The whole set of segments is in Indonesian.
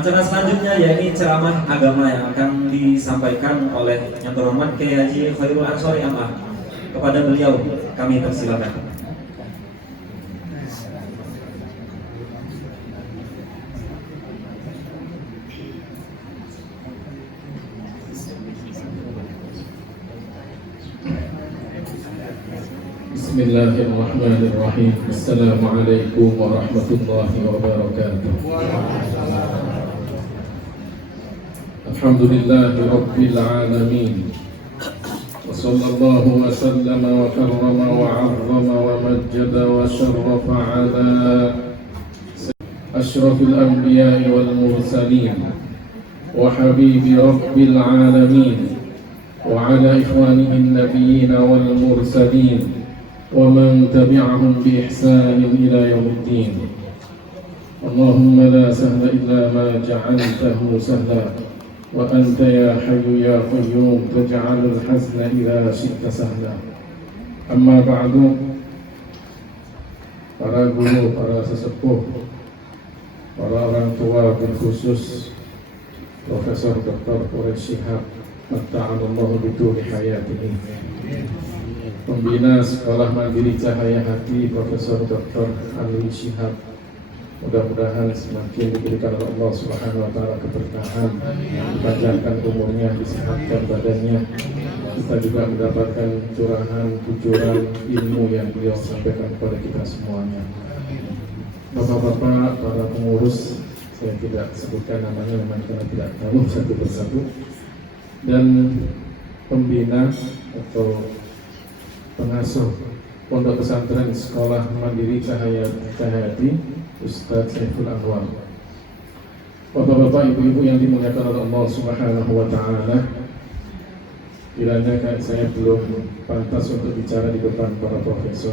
Acara selanjutnya yakni ceramah agama yang akan disampaikan oleh Yang Terhormat Kiai Haji Khairul Ansori Amah. Kepada beliau kami persilakan. Bismillahirrahmanirrahim. Assalamualaikum warahmatullahi wabarakatuh. Alhamdulillahi rabbil alamin. Wa sallallahu wa sallama wa karrama wa 'azzama wa majjada wa syarrafa 'ala asyrafil anbiya'i wal mursalin wa habibi rabbil alamin wa 'ala ikhwanihi an-nabiyyin wal mursalin ومن تبعهم بإحسان إلى يوم الدين. اللهم لا سهل إلا ما جعلته سهلا وأنت يا حي يا قيوم تجعل الحزن إذا شئت سهلا. أما بعد, para guru, para sesepuh, para orang tua berkhusus Profesor Dr. Quraish Shihab Matta'anallahu bituli hayatihi, Pembina Sekolah Mandiri Cahaya Hati Profesor Dr. Alwi Shihab, mudah-mudahan semakin diberikan oleh Allah Subhanahu wa taala keberkahan, dipanjangkan umurnya, disehatkan badannya. Kita juga mendapatkan curahan kucuran ilmu yang beliau sampaikan kepada kita semuanya. Bapak-bapak, para pengurus, saya tidak sebutkan namanya memang karena tidak tahu satu persatu, dan pembina atau pengasuh Pondok Pesantren Sekolah Mandiri Cahaya Hati Ustadz Saiful Anwar, bapak-bapak, ibu-ibu yang dimuliakan oleh Allah Subhanahu wa taala. Kiranya saya belum pantas untuk bicara di depan para profesor,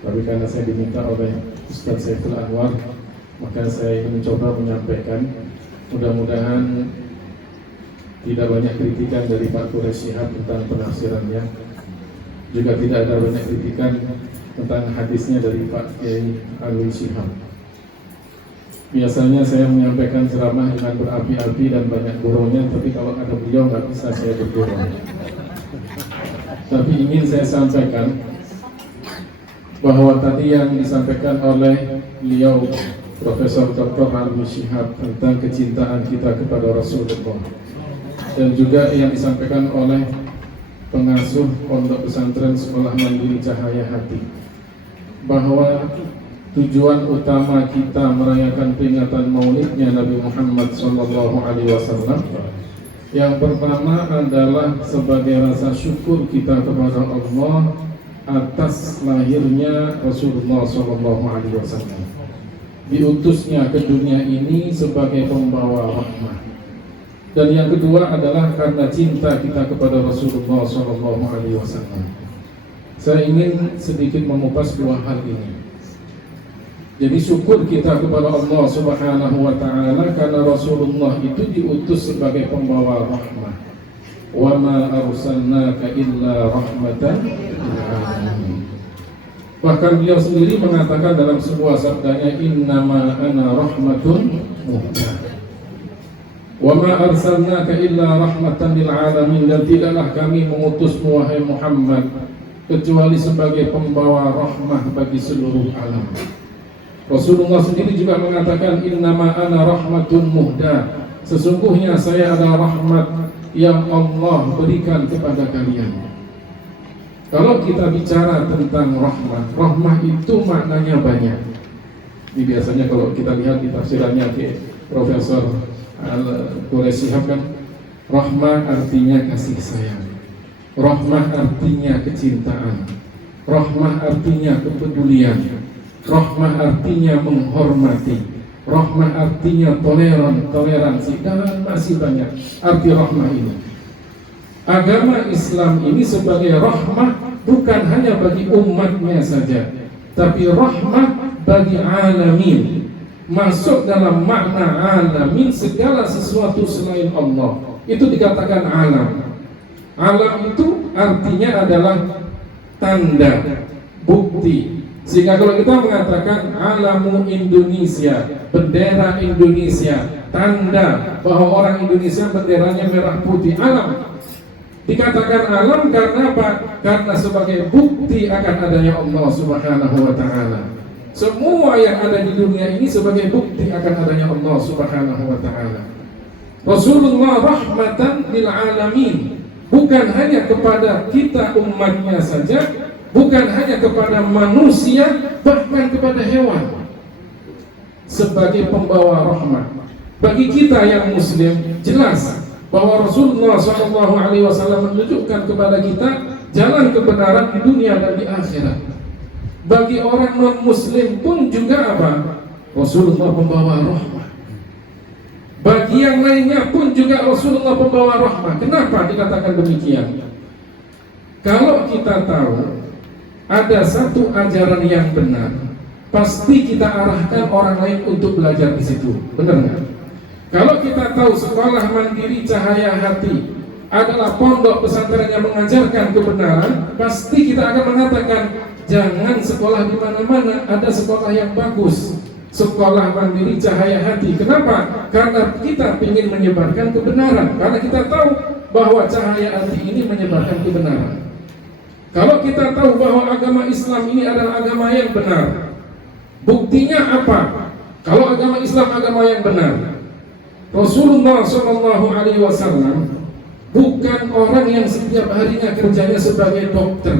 tapi karena saya diminta oleh Ustadz Saiful Anwar, maka saya ingin mencoba menyampaikan. Mudah-mudahan tidak banyak kritikan dari Pak Quraish Shihab tentang penafsirannya, juga tidak ada banyak kritikan tentang hadisnya dari Pak Kiai Alwi Shihab. Biasanya saya menyampaikan ceramah dengan berapi-api dan banyak gurunya, tapi kalau ada beliau nggak bisa saya berguru. Tapi ingin saya sampaikan bahwa tadi yang disampaikan oleh beliau Profesor Dr. Alwi Shihab tentang kecintaan kita kepada Rasulullah, dan juga yang disampaikan oleh pengasuh Pondok Pesantren Sekolah Mandiri Cahaya Hati, bahwa tujuan utama kita merayakan peringatan maulidnya Nabi Muhammad SAW, yang pertama adalah sebagai rasa syukur kita kepada Allah atas lahirnya Rasulullah SAW, diutusnya ke dunia ini sebagai pembawa rahmah. Dan yang kedua adalah karena cinta kita kepada Rasulullah SAW. Saya ingin sedikit mengupas dua hal ini. Jadi syukur kita kepada Allah Subhanahu wa taala karena Rasulullah itu diutus sebagai pembawa rahmah. Wa ma arsalnaka illa rahmatan lil alamin. Bahkan beliau sendiri mengatakan dalam sebuah sabdanya, innama ana rahmatun muhdah. Wa ma arsalnaka illa rahmatan lil alamin, dan tidaklah kami mengutusmu wahai Muhammad kecuali sebagai pembawa rahmah bagi seluruh alam. Rasulullah sendiri juga mengatakan, innama ana rahmatun muhda, sesungguhnya saya adalah rahmat yang Allah berikan kepada kalian. Kalau kita bicara tentang rahmah, rahmah itu maknanya banyak. Ini biasanya kalau kita lihat di tafsirannya Profesor Quraish Shihab kan, rahmah artinya kasih sayang, rahmah artinya kecintaan, rahmah artinya kepedulian, rahmah artinya menghormati, rahmah artinya toleransi, dan masih banyak arti rahmah ini. Agama Islam ini sebagai rahmah bukan hanya bagi umatnya saja, tapi rahmah bagi alamin. Masuk dalam makna alamin, segala sesuatu selain Allah itu dikatakan alam. Alam itu artinya adalah tanda, bukti. Sehingga kalau kita mengatakan alamu Indonesia, bendera Indonesia, tanda bahwa orang Indonesia benderanya merah putih. Alam dikatakan alam karena apa? Karena sebagai bukti akan adanya Allah Subhanahu wa ta'ala. Semua yang ada di dunia ini sebagai bukti akan adanya Allah Subhanahu wa ta'ala. Rasulullah rahmatan lil alamin, bukan hanya kepada kita umatnya saja, bukan hanya kepada manusia, bahkan kepada hewan. Sebagai pembawa rahmat bagi kita yang muslim, jelas bahwa Rasulullah SAW menunjukkan kepada kita jalan kebenaran di dunia dan di akhirat. Bagi orang non-muslim pun juga apa? Rasulullah pembawa rahmat. Bagi yang lainnya pun juga Rasulullah pembawa rahmat. Kenapa dikatakan demikian? Kalau kita tahu ada satu ajaran yang benar, pasti kita arahkan orang lain untuk belajar di situ. Benar nggak? Kalau kita tahu sekolah mandiri Cahaya Hati adalah pondok pesantren yang mengajarkan kebenaran, pasti kita akan mengatakan jangan sekolah di mana-mana, ada sekolah yang bagus, sekolah mandiri Cahaya Hati. Kenapa? Karena kita ingin menyebarkan kebenaran, karena kita tahu bahwa Cahaya Hati ini menyebarkan kebenaran. Kalau kita tahu bahwa agama Islam ini adalah agama yang benar, buktinya apa? Kalau agama Islam agama yang benar, Rasulullah SAW bukan orang yang setiap harinya kerjanya sebagai dokter,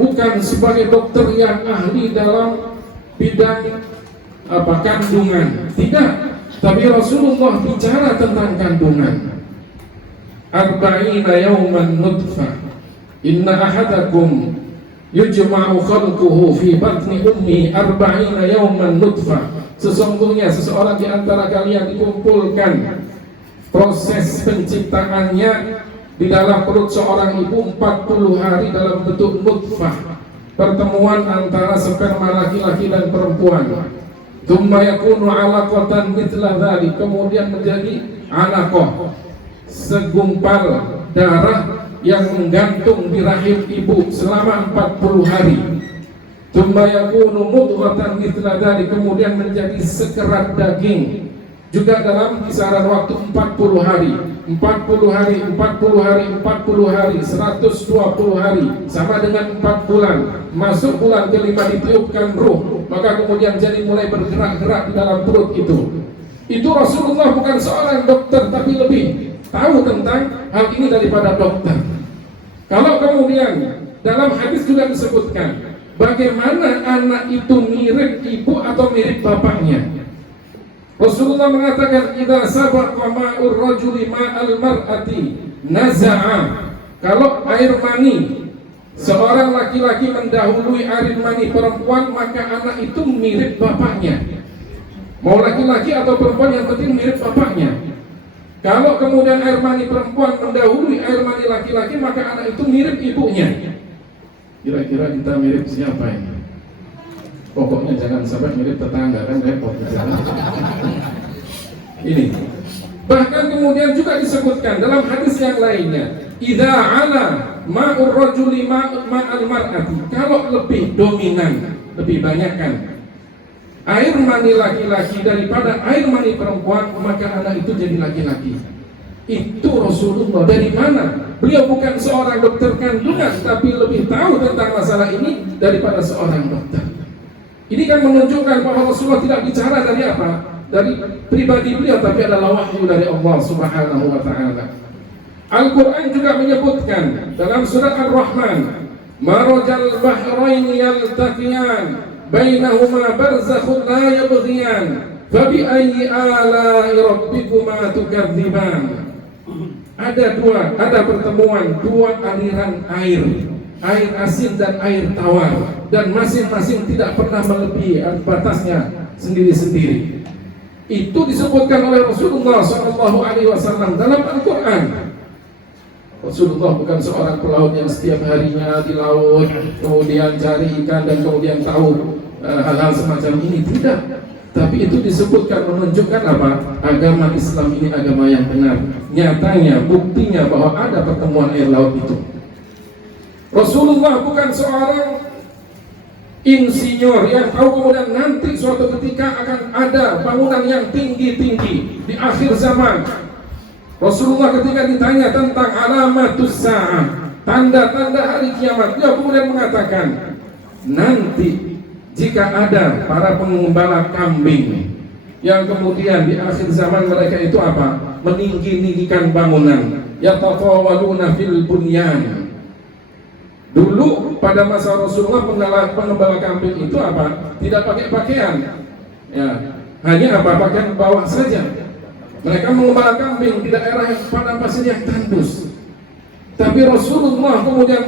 bukan sebagai dokter yang ahli dalam bidang kandungan, tidak. Tapi Rasulullah bicara tentang kandungan. Arba'ina yawman nutfah, inna ahadakum yujma'u khalquhu fi batni ummi arba'ina yawman nutfah. Sesungguhnya seseorang di antara kalian dikumpulkan proses penciptaannya di dalam perut seorang ibu 40 hari dalam bentuk nutfah, pertemuan antara sperma laki-laki dan perempuan. Tsumma yakunu 'alaqatan mithla dzalik, kemudian menjadi 'alaqah, segumpal darah yang menggantung di rahim ibu selama 40 hari. Tsumma yakunu mudghatan mithla dzalik, kemudian menjadi sekerat daging juga dalam kisaran waktu 40 hari, 40 hari, 40 hari, 40 hari, 120 hari, sama dengan 4 bulan. Masuk bulan kelima ditiupkan ruh, maka kemudian jadi mulai bergerak-gerak di dalam perut itu. Itu Rasulullah bukan seorang dokter, tapi lebih tahu tentang hal ini daripada dokter. Kalau kemudian dalam hadis juga disebutkan bagaimana anak itu mirip ibu atau mirip bapaknya. Rasulullah mengatakan idza sabaqa ma'ur rajuli ma'al mar'ati naza'a. Kalau air mani seorang laki-laki mendahului air mani perempuan, maka anak itu mirip bapaknya. Mau laki-laki atau perempuan, yang penting mirip bapaknya. Kalau kemudian air mani perempuan mendahului air mani laki-laki, maka anak itu mirip ibunya. Kira-kira kita mirip siapa ini? Pokoknya jangan sampai mirip tetangga, kan repot. Ini. Bahkan kemudian juga disebutkan dalam hadis yang lainnya, idza ala ma'ur rajuli ma'al mar'ati, kalau lebih dominan, lebih banyakkan air mani laki-laki daripada air mani perempuan, maka anak itu jadi laki-laki. Itu Rasulullah. Dari mana? Beliau bukan seorang dokter kandungan, tapi lebih tahu tentang masalah ini daripada seorang dokter. Ini kan menunjukkan bahwa Rasulullah tidak bicara dari apa? Dari pribadi beliau, tapi adalah wahyu dari Allah Subhanahu wa ta'ala. Al-Quran juga menyebutkan dalam surat Ar-Rahman, marajal bahrain yaltaqiyan bainahuma barzakhun la yabghiyan fabi ayyi ala'i rabbikuma tukadziban. Ada pertemuan dua aliran air asin dan air tawar, dan masing-masing tidak pernah melebihi batasnya sendiri-sendiri. Itu disebutkan oleh Rasulullah SAW dalam Al-Quran. Rasulullah bukan seorang pelaut yang setiap harinya di laut kemudian cari ikan dan kemudian tahu hal-hal semacam ini, tidak. Tapi itu disebutkan menunjukkan apa? Agama Islam ini agama yang benar. Nyatanya, buktinya bahwa ada pertemuan air laut itu. Rasulullah bukan seorang insinyur yang tahu kemudian nanti suatu ketika akan ada bangunan yang tinggi-tinggi di akhir zaman. Rasulullah ketika ditanya tentang alamatus sa'ah, tanda-tanda hari kiamat, dia kemudian mengatakan, nanti jika ada para pengembala kambing yang kemudian di akhir zaman mereka itu apa? Meninggi-ninggikan bangunan, yatafawaluna fil bunyan. Dulu pada masa Rasulullah pengembala kambing itu apa? Tidak pakai pakaian, ya, hanya apa? Pakaian bawah saja. Mereka mengembala kambing di daerah yang padang pasir yang tandus. Tapi Rasulullah kemudian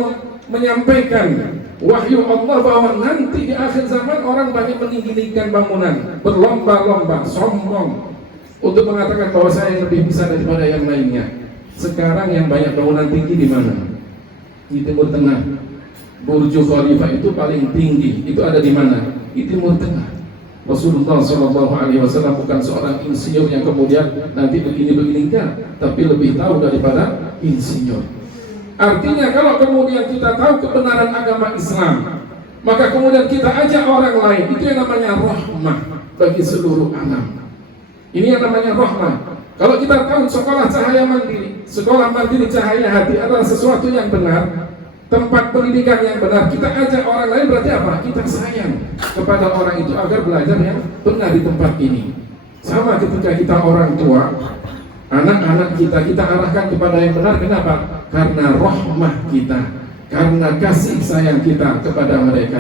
menyampaikan wahyu Allah bahwa nanti di akhir zaman orang banyak meninggikan bangunan, berlomba-lomba, sombong untuk mengatakan bahwa saya lebih bisa daripada yang lainnya. Sekarang yang banyak bangunan tinggi di mana? Di Timur Tengah. Burj Khalifah itu paling tinggi. Itu ada di mana? Di Timur Tengah. Rasulullah SAW bukan seorang insinyur yang kemudian nanti begini-begini enggak, tapi lebih tahu daripada insinyur. Artinya kalau kemudian kita tahu kebenaran agama Islam, maka kemudian kita ajak orang lain, itu yang namanya rahmah bagi seluruh alam. Ini yang namanya rahmah. Kalau kita tahu sekolah cahaya mandiri, sekolah mandiri cahaya hati adalah sesuatu yang benar, tempat pendidikan yang benar, kita ajak orang lain, berarti apa? Kita sayang kepada orang itu agar belajar yang benar di tempat ini. Sama ketika kita orang tua, anak-anak kita arahkan kepada yang benar. Kenapa? Karena rahmah kita, karena kasih sayang kita kepada mereka.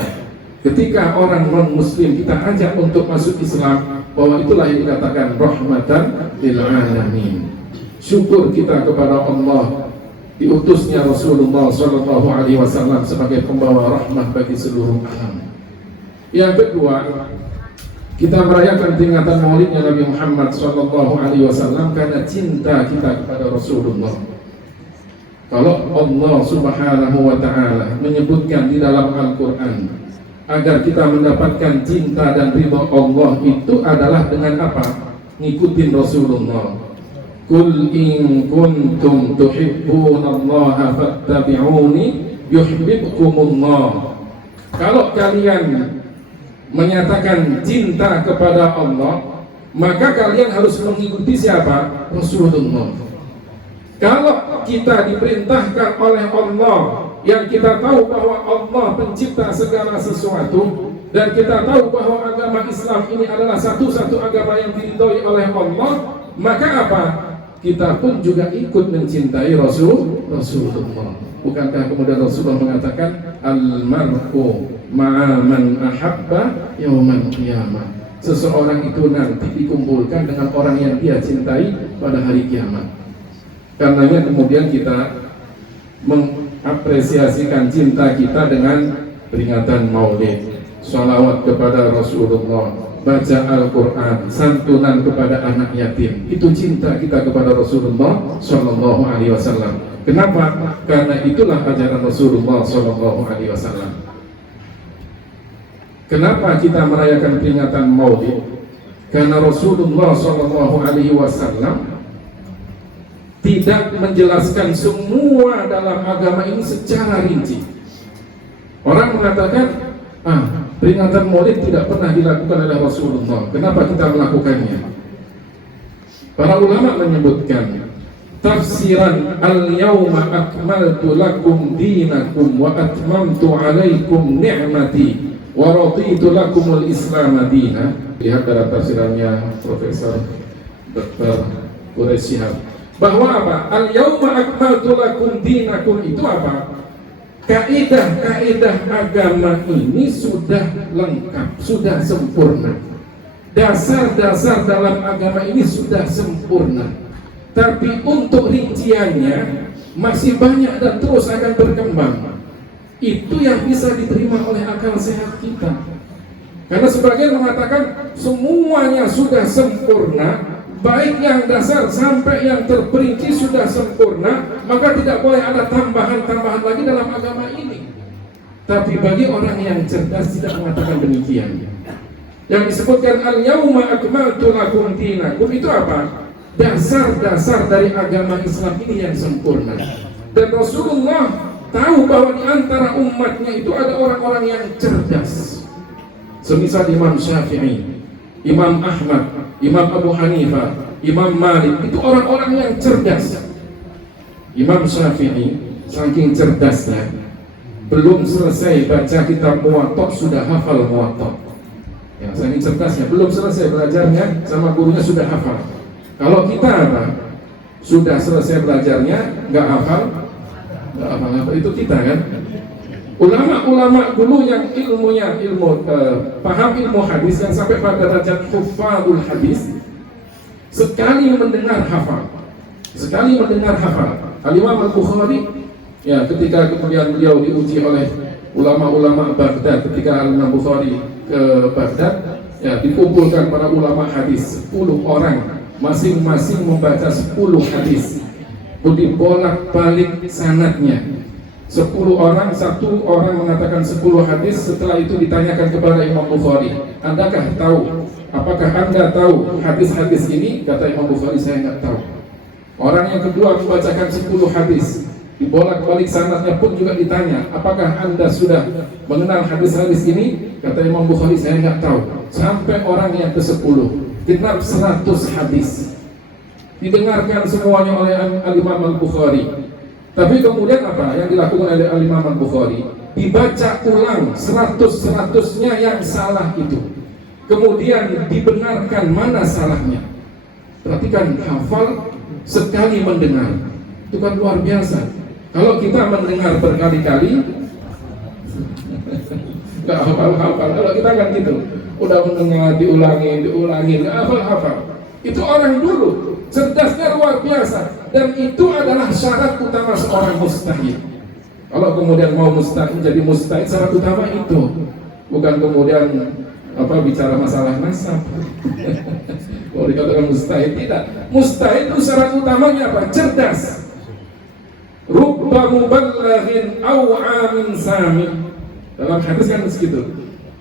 Ketika orang non-muslim kita ajak untuk masuk Islam, bahwa itulah yang dikatakan rahmatan lil alamin. Syukur kita kepada Allah diutusnya Rasulullah SAW sebagai pembawa rahmah bagi seluruh alam. Yang kedua, kita merayakan peringatan maulidnya Nabi Muhammad SAW karena cinta kita kepada Rasulullah. Kalau Allah Subhanahu wa Ta'ala menyebutkan di dalam Al-Quran agar kita mendapatkan cinta dan ridha Allah, itu adalah dengan apa? Ngikutin Rasulullah. Qul in kuntum tuhibbunallaha fattabi'uni yuhibbukumullah. Kalau kalian menyatakan cinta kepada Allah, maka kalian harus mengikuti siapa? Rasulullah. Kalau kita diperintahkan oleh Allah, yang kita tahu bahwa Allah pencipta segala sesuatu, dan kita tahu bahwa agama Islam ini adalah satu-satu agama yang diridhoi oleh Allah, maka apa? Kita pun juga ikut mencintai Rasulullah. Bukankah kemudian Rasulullah mengatakan al-mar'u ma'a man ahabba yaumal qiyamah. Seseorang itu nanti dikumpulkan dengan orang yang dia cintai pada hari kiamat. Karenanya kemudian kita mengapresiasikan cinta kita dengan peringatan Maulid, sholawat kepada Rasulullah, baca Al-Quran, santunan kepada anak yatim. Itu cinta kita kepada Rasulullah SAW. Kenapa? Karena itulah ajaran Rasulullah SAW. Kenapa kita merayakan peringatan Maulid? Karena Rasulullah SAW tidak menjelaskan semua dalam agama ini secara rinci. Orang mengatakan, peringatan Maulid tidak pernah dilakukan oleh Rasulullah. Kenapa kita melakukannya? Para ulama menyebutkan tafsiran al-yawma akmaltu lakum dinakum wa atmamtu alaikum ni'mati wa raditu lakumul islam dina. Lihat dalam tafsirannya Profesor Dr. Quraish Shihab, bahwa apa? Al-yawma akmaltu lakum dinakum itu apa? Kaidah-kaidah agama ini sudah lengkap, sudah sempurna. Dasar-dasar dalam agama ini sudah sempurna. Tapi untuk rinciannya masih banyak dan terus akan berkembang. Itu yang bisa diterima oleh akal sehat kita. Karena sebagian mengatakan semuanya sudah sempurna, baik yang dasar sampai yang terperinci sudah sempurna, maka tidak boleh ada tambahan-tambahan lagi dalam agama ini. Tapi bagi orang yang cerdas tidak mengatakan demikian. Yang disebutkan al-yawma akmaltu lakum dinakum itu apa? Dasar-dasar dari agama Islam ini yang sempurna. Dan Rasulullah tahu bahwa di antara umatnya itu ada orang-orang yang cerdas. semisal Imam Syafi'i, Imam Ahmad, Imam Abu Hanifah, Imam Malik, itu orang-orang yang cerdas. Imam Syafi'i saking cerdasnya, belum selesai baca kitab Muwatta sudah hafal Muwatta. Ya, saking cerdasnya, belum selesai belajarnya sama gurunya sudah hafal. Kalau kita apa? Sudah selesai belajarnya nggak hafal apa itu kita kan. Ulama-ulama dulu yang paham ilmu hadis yang sampai pada derajat hufadul hadis, sekali mendengar hafal. Al-Imam Al-Bukhari, ya, ketika kemudian beliau diuji oleh ulama-ulama Baghdad, ketika Al-Imam Bukhari ke Baghdad, ya, dikumpulkan para ulama hadis 10 orang, masing-masing membaca 10 hadis, dibolak-balik sanadnya. 10 orang, satu orang mengatakan 10 hadis. Setelah itu ditanyakan kepada Imam Bukhari, Andakah tahu? Apakah Anda tahu hadis-hadis ini? Kata Imam Bukhari, saya nggak tahu. Orang yang kedua membacakan 10 hadis, dibolak-balik sanadnya pun juga ditanya, apakah Anda sudah mengenal hadis-hadis ini? Kata Imam Bukhari, saya nggak tahu. Sampai orang yang ke-10, genap 100 hadis, didengarkan semuanya oleh Al-Imam Al-Bukhari. Tapi kemudian apa yang dilakukan oleh Al-Imam Al-Bukhari? Dibaca ulang 100-100-nya yang salah itu, kemudian dibenarkan mana salahnya. Perhatikan, hafal sekali mendengar, itu kan luar biasa. Kalau kita mendengar berkali-kali nggak hafal-hafal. Kalau kita kan gitu, udah mendengar diulangi, nggak hafal-hafal. Itu orang dulu cerdasnya luar biasa, dan itu adalah syarat utama seorang mustahid. Kalau kemudian mau mustahid, jadi mustahid, syarat utama itu, bukan kemudian bicara masalah nasab. Kalau dikatakan mustahid, tidak. Mustahid itu syarat utamanya apa? Cerdas. Rubba muballighin aw amin sami. Dalam hadis kan begitu.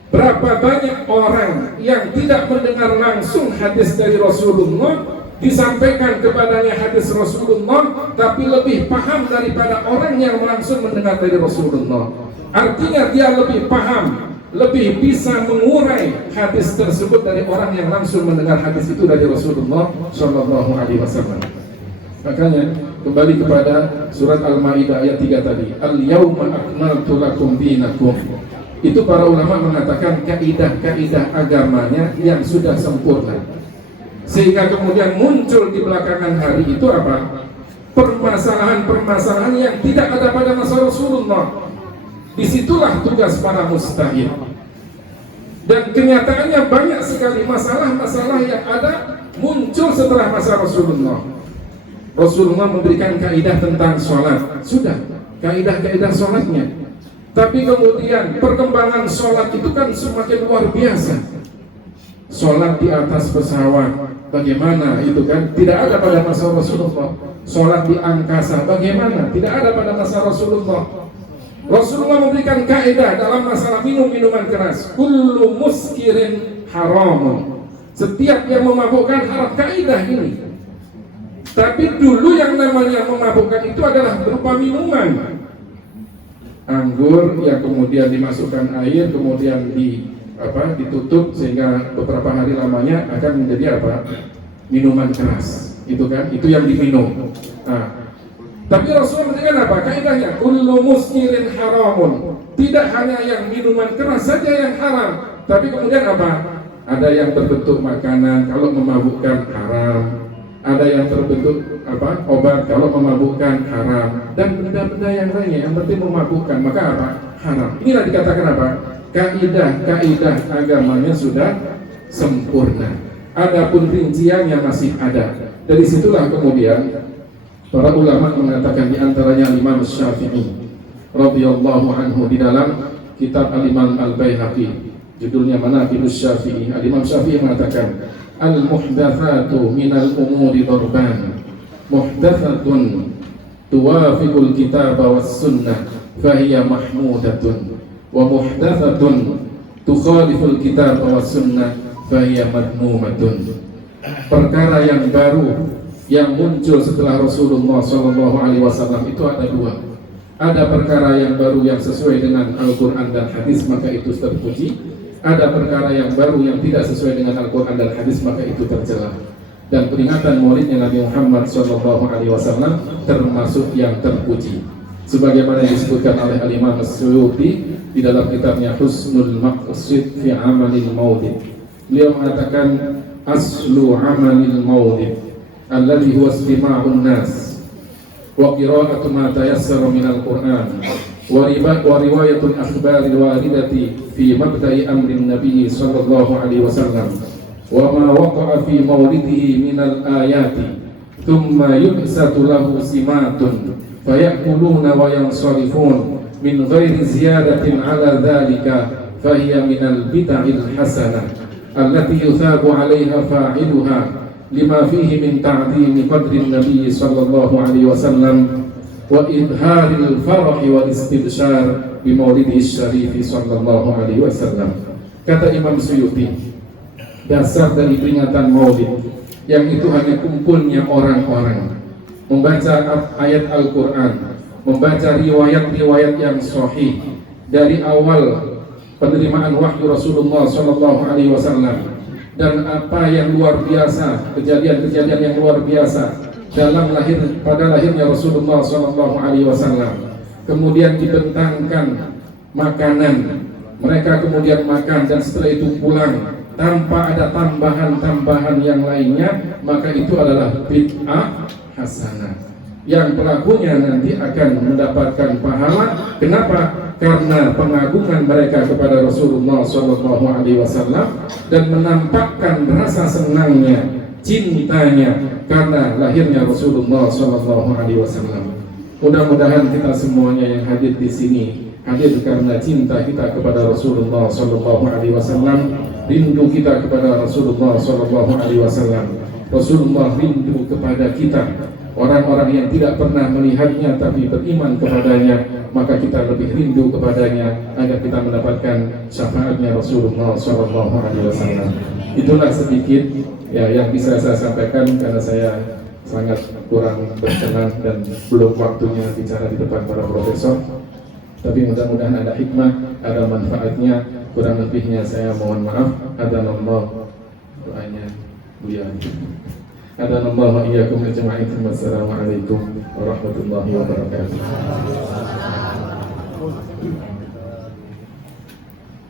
Berapa banyak orang yang tidak mendengar langsung hadis dari Rasulullah, disampaikan kepadanya hadis Rasulullah, tapi lebih paham daripada orang yang langsung mendengar dari Rasulullah. Artinya dia lebih paham, lebih bisa mengurai hadis tersebut dari orang yang langsung mendengar hadis itu dari Rasulullah Shallallahu Alaihi Wasallam. Makanya kembali kepada surat Al-Maidah ayat 3 tadi, Al-Yawma akmaltu lakum dinakum. Itu para ulama mengatakan kaidah-kaidah agamanya yang sudah sempurna. Sehingga kemudian muncul di belakangan hari itu apa? Permasalahan-permasalahan yang tidak ada pada masa Rasulullah. Disitulah tugas para mustahid. Dan kenyataannya banyak sekali masalah-masalah yang ada muncul setelah masa Rasulullah. Rasulullah memberikan kaidah tentang sholat, sudah, kaidah-kaidah sholatnya. Tapi kemudian perkembangan sholat itu kan semakin luar biasa. Sholat di atas pesawat, bagaimana itu kan? Tidak ada pada masa Rasulullah. Sholat di angkasa, bagaimana? Tidak ada pada masa Rasulullah. Rasulullah memberikan kaidah dalam masalah minuman keras. Kullu muskirin haramun. Setiap yang memabukkan haram, kaidah ini. Tapi dulu yang namanya memabukkan itu adalah berupa minuman. Anggur yang kemudian dimasukkan air, kemudian ditutup sehingga beberapa hari lamanya akan menjadi minuman keras. Itu kan, itu yang diminum. Tapi Rasulullah memberikan apa? Kaidahnya, kullu muskirin haramun. Tidak hanya yang minuman keras saja yang haram, tapi kemudian apa? Ada yang berbentuk makanan, kalau memabukkan haram. Ada yang terbentuk obat, kalau memabukkan haram, dan benda-benda yang lainnya yang penting memabukkan, maka haram. Inilah dikatakan kaidah agamanya sudah sempurna. Adapun rinciannya masih ada. Dari situlah kemudian para ulama mengatakan, di antaranya Imam Syafi'i radhiyallahu anhu di dalam kitab Al-Imam Al-Baihaqi, judulnya Manaqibus Syafi'i. Imam Syafi'i mengatakan, al-muhdatsatu minal umuri darban, muhdatsatun tuwafiqul kitab was sunnah fahiya mahmudatun, wa muhdatsatun tukhaliful kitab was sunnah fahiya madmumatun. Perkara yang baru yang muncul setelah Rasulullah SAW itu ada dua. Ada perkara yang baru yang sesuai dengan Al-Quran dan hadis, maka itu terpuji. ada perkara yang baru yang tidak sesuai dengan Al-Quran dan hadis, maka itu tercela. Dan peringatan maulidnya Nabi Muhammad SAW termasuk yang terpuji, sebagaimana disebutkan oleh Al-Imam As-Suyuti di dalam kitabnya Husnul Maqsid fi Amalil Maulid. Beliau mengatakan aslu amalil maulid alladhi huwa istima'un nas wa qira'atu ma tayassara minal Qur'an wa riwayatul akhbaril waridati fi mabda'i amrin Nabi sallallahu alaihi wasallam wa ma waqa'a fi maulidihi minal ayati thumma yubsatu lahu simatun fayakuluna wa yansarifun min ghairi ziyadatin ala dhalika fahiya minal bid'il hasanah allati yuthabu 'alaiha fa'iluha lima fihi min ta'dhimi qadri Nabi sallallahu alaihi wasallam wa idharil farahi wal istibshar bi maulidihi syarifi sallallahu alaihi wasallam. Kata Imam Suyuti, dasar dari peringatan maulid yang itu hanya kumpulnya orang-orang membaca ayat Al-Quran, membaca riwayat-riwayat yang sahih dari awal penerimaan wahyu Rasulullah sallallahu alaihi wasallam, dan apa yang luar biasa, kejadian-kejadian yang luar biasa dalam pada lahirnya Rasulullah sallallahu alaihi wasallam. Kemudian dibentangkan makanan, mereka kemudian makan dan setelah itu pulang tanpa ada tambahan-tambahan yang lainnya, maka itu adalah bid'ah hasanah yang pelakunya nanti akan mendapatkan pahala. Kenapa? Karena pengagungan mereka kepada Rasulullah SAW dan menampakkan rasa senangnya, cintanya karena lahirnya Rasulullah SAW. Mudah-mudahan kita semuanya yang hadir di sini hadir karena cinta kita kepada Rasulullah SAW, rindu kita kepada Rasulullah SAW. Rasulullah rindu kepada kita, orang-orang yang tidak pernah melihatnya tapi beriman kepadanya, maka kita lebih rindu kepadanya agar kita mendapatkan syafaatnya Rasulullah SAW. Itulah sedikit ya yang bisa saya sampaikan, karena saya sangat kurang berkenan dan belum waktunya bicara di depan para profesor. Tapi mudah-mudahan ada hikmah, ada manfaatnya. Kurang lebihnya saya mohon maaf. Adanallah, doanya beliau. Adanallah wa iyyakum ajma'in. Wassalamualaikum warahmatullahi wabarakatuh.